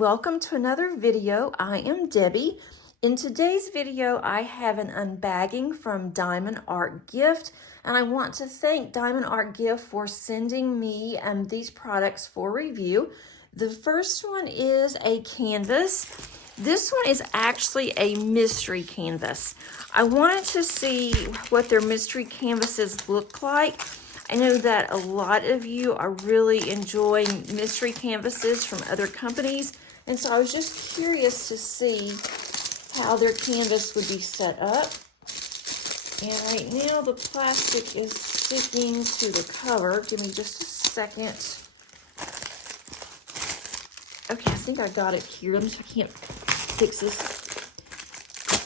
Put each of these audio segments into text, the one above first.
welcome to another video. I am Debbie. In today's video, I have an unbagging from Diamond Art Gift, and I want to thank Diamond Art Gift for sending me these products for review. The first one is a canvas. This one is actually a mystery canvas. I wanted to see what their mystery canvases look like. I know that a lot of you are really enjoying mystery canvases from other companies, and so I was just curious to see how their canvas would be set up. And right now the plastic is sticking to the cover. Give me just a second. Okay, I think I got it here. Let me see if I can't fix this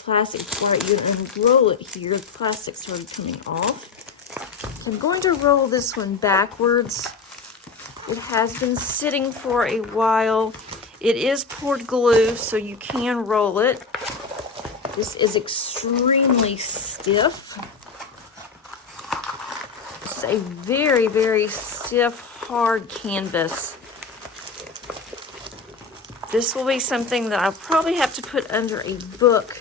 plastic before I even unroll it here. The plastic started coming off. So I'm going to roll this one backwards. It has been sitting for a while. It is poured glue, so you can roll it. This is extremely stiff. It's a very, very stiff, hard canvas. This will be something that I'll probably have to put under a book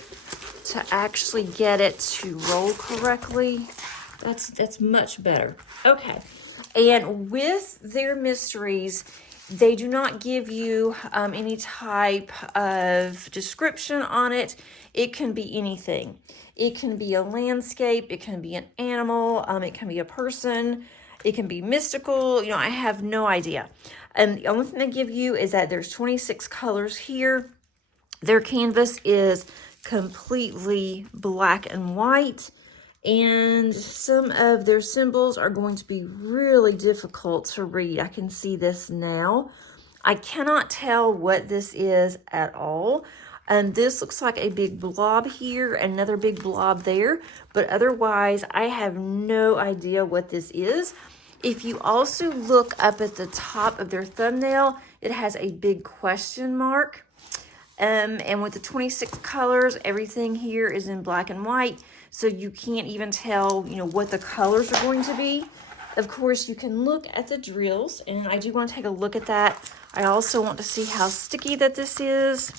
to actually get it to roll correctly. That's much better. Okay, and with their mysteries, they do not give you any type of description on it. It can be anything. It can be a landscape, it can be an animal, it can be a person, it can be mystical. You know, I have no idea. And the only thing they give you is that there's 26 colors here. Their canvas is completely black and white. And some of their symbols are going to be really difficult to read. I can see this now. I cannot tell what this is at all. This looks like a big blob here, another big blob there, but otherwise I have no idea what this is. If you also look up at the top of their thumbnail, it has a big question mark. And with the 26 colors, everything here is in black and white. So you can't even tell, you know, what the colors are going to be. Of course, you can look at the drills, and I do want to take a look at that. I also want to see how sticky that this is.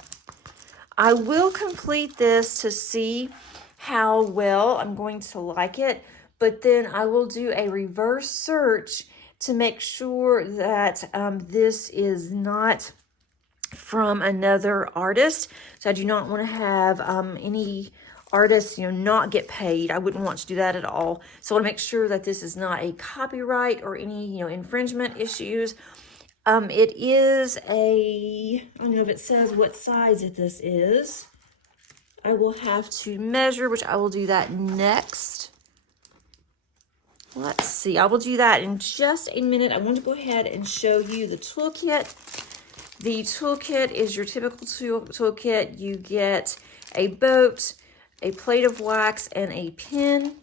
I will complete this to see how well I'm going to like it, but then I will do a reverse search to make sure that this is not from another artist. So I do not want to have any artists, you know, not get paid. I wouldn't want to do that at all. So I want to make sure that this is not a copyright or any, you know, infringement issues. It is a, I don't know if it says what size this is. I will have to measure, which I will do that next. Let's see, I will do that in just a minute. I want to go ahead and show you the toolkit. The toolkit is your typical toolkit. You get a boat, a plate of wax, and a pen.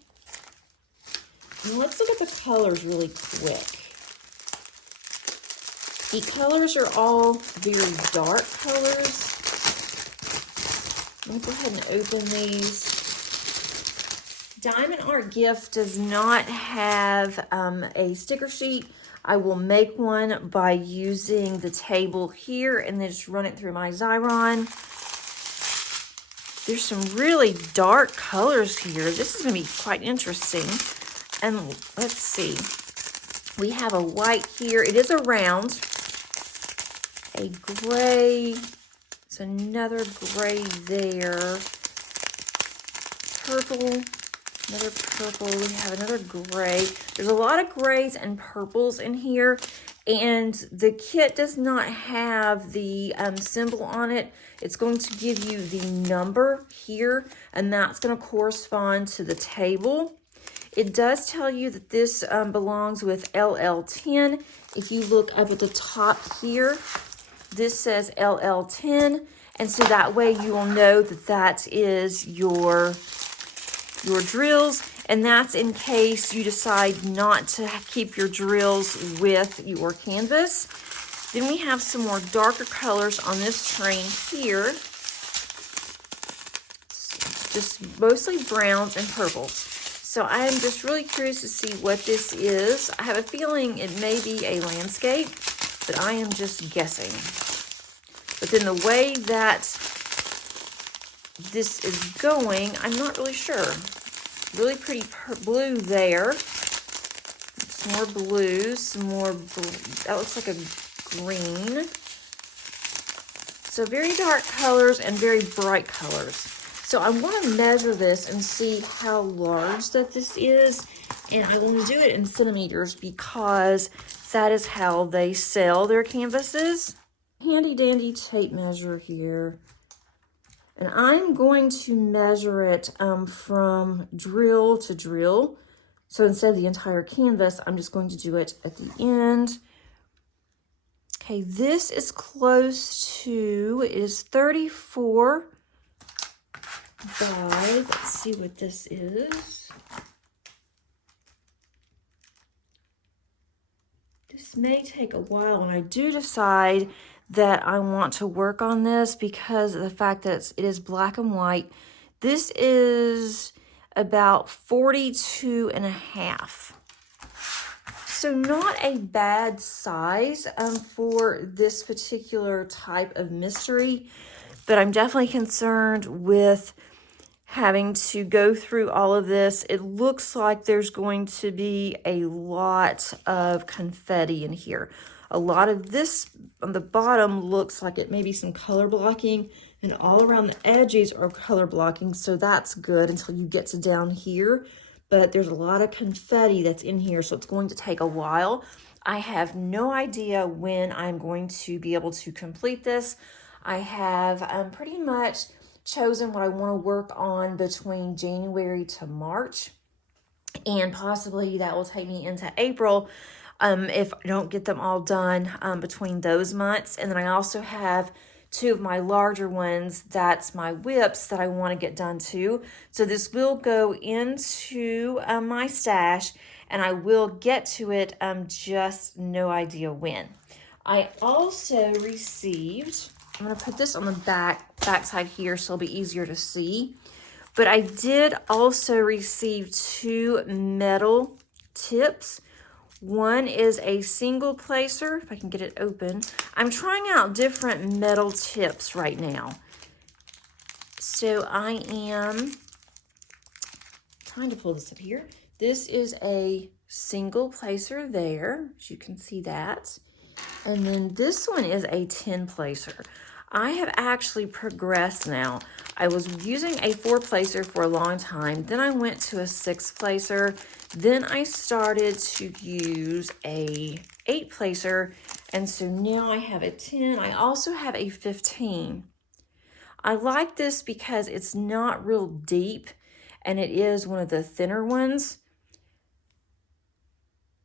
And let's look at the colors really quick. The colors are all very dark colors. Let me go ahead and open these. Diamond Art Gift does not have a sticker sheet. I will make one by using the table here and then just run it through my Xyron. There's some really dark colors here. This is going to be quite interesting. And let's see. We have a white here. It is a round. A gray. It's another gray there. Purple. Another purple. We have another gray. There's a lot of grays and purples in here. And the kit does not have the symbol on it. It's going to give you the number here, and that's going to correspond to the table. It does tell you that this belongs with LL10. If you look up at the top here, this says LL10, and so that way you will know that that is your drills. And that's in case you decide not to keep your drills with your canvas. Then we have some more darker colors on this train here. Just mostly browns and purples. So I am just really curious to see what this is. I have a feeling it may be a landscape, but I am just guessing. But then the way that this is going, I'm not really sure. Really pretty blue there. Some more blues, some more blue. That looks like a green. So very dark colors and very bright colors. So I want to measure this and see how large that this is. And I want to do it in centimeters because that is how they sell their canvases. Handy dandy tape measure here. And I'm going to measure it from drill to drill. So instead of the entire canvas, I'm just going to do it at the end. Okay, this is close to, it is 34 by, let's see what this is. This may take a while when I do decide that I want to work on this because of the fact that it is black and white. This is about 42.5. So not a bad size for this particular type of mystery, but I'm definitely concerned with having to go through all of this. It looks like there's going to be a lot of confetti in here. A lot of this on the bottom looks like it may be some color blocking, and all around the edges are color blocking, so that's good until you get to down here. But there's a lot of confetti that's in here, so it's going to take a while. I have no idea when I'm going to be able to complete this. I have pretty much chosen what I want to work on between January to March, and possibly that will take me into April if I don't get them all done between those months. And then I also have two of my larger ones, that's my whips, that I want to get done too. So this will go into my stash, and I will get to it, just no idea when. I also received, I'm going to put this on the back side here so it'll be easier to see, but I did also receive 2 metal tips. One is a single placer, if I can get it open. I'm trying out different metal tips right now. So I am trying to pull this up here. This is a single placer there, as you can see that. And then this one is a 10 placer. I have actually progressed now. I was using a 4 placer for a long time. Then I went to a 6 placer. Then I started to use a 8 placer. And so now I have a 10. I also have a 15. I like this because it's not real deep, and it is one of the thinner ones.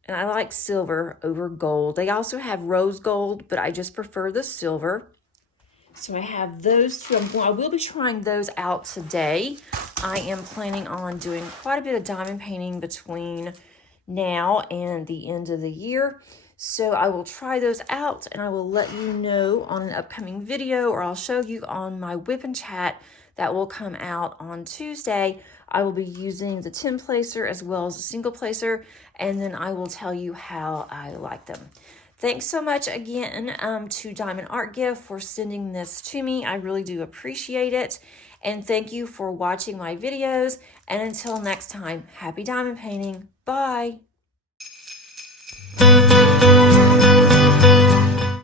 And I like silver over gold. They also have rose gold, but I just prefer the silver. So I have those 2. I will be trying those out today. I am planning on doing quite a bit of diamond painting between now and the end of the year. So I will try those out, and I will let you know on an upcoming video, or I'll show you on my whip and chat that will come out on Tuesday. I will be using the 10 placer as well as a single placer, and then I will tell you how I like them. Thanks so much again to Diamond Art Gift for sending this to me. I really do appreciate it. And thank you for watching my videos. And until next time, happy diamond painting. Bye.